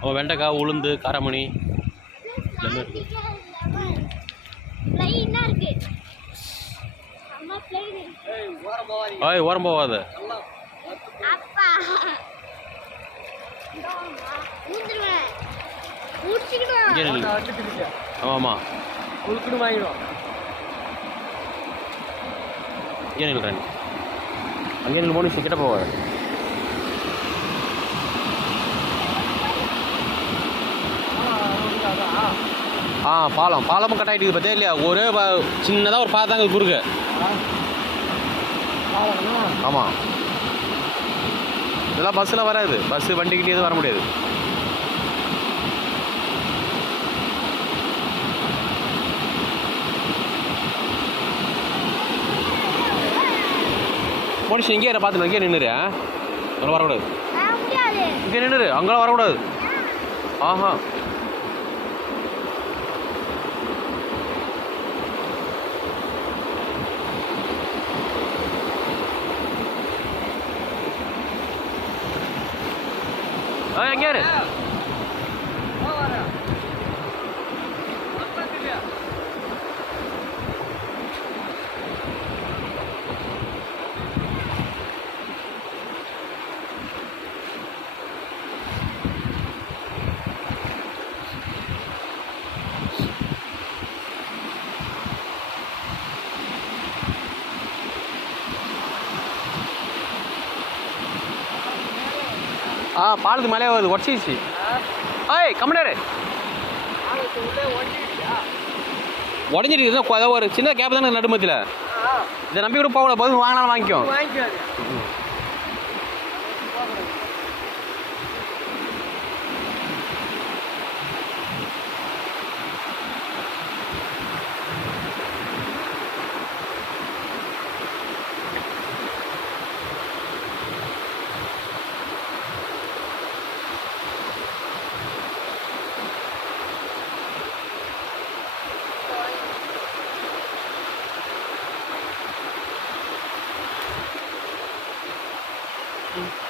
அவன் வெண்டைக்காய் உளுந்து காராமணி எல்லாமே இருக்கு. ஓரம் போகாத. ஆமாம் வாங்கிடும் இங்கே நில்றேன். அங்கே நின்று போனிச்சு கிட்ட போவார். பாலமும் கட்டாயிட்டு பார்த்தே இல்லையா? ஒரே சின்னதாக ஒரு பாதாங்க குறுக்க. ஆமாம், இதெல்லாம் பஸ்ஸில் வராது. பஸ்ஸு வண்டிக்கிட்டே எதுவும் வர முடியாது. போனிச்சு இங்கே பார்த்துட்டு இங்கே நின்றுரு. அங்கே வரக்கூடாது. இங்கே நின்றுரு, அங்கெல்லாம் வரக்கூடாது. ஆஹா, எங்கே இரு. பாலத்துக்கு மேலே வருது, உடச்சிச்சு. கம்மனரு உடஞ்சிருக்கு. ஒரு சின்ன கேப் தானே நடுமத்தில். இதை நம்பி கூட போகல. பதில் வாங்கினாலும் வாங்கிக்கோ. Mm-hmm.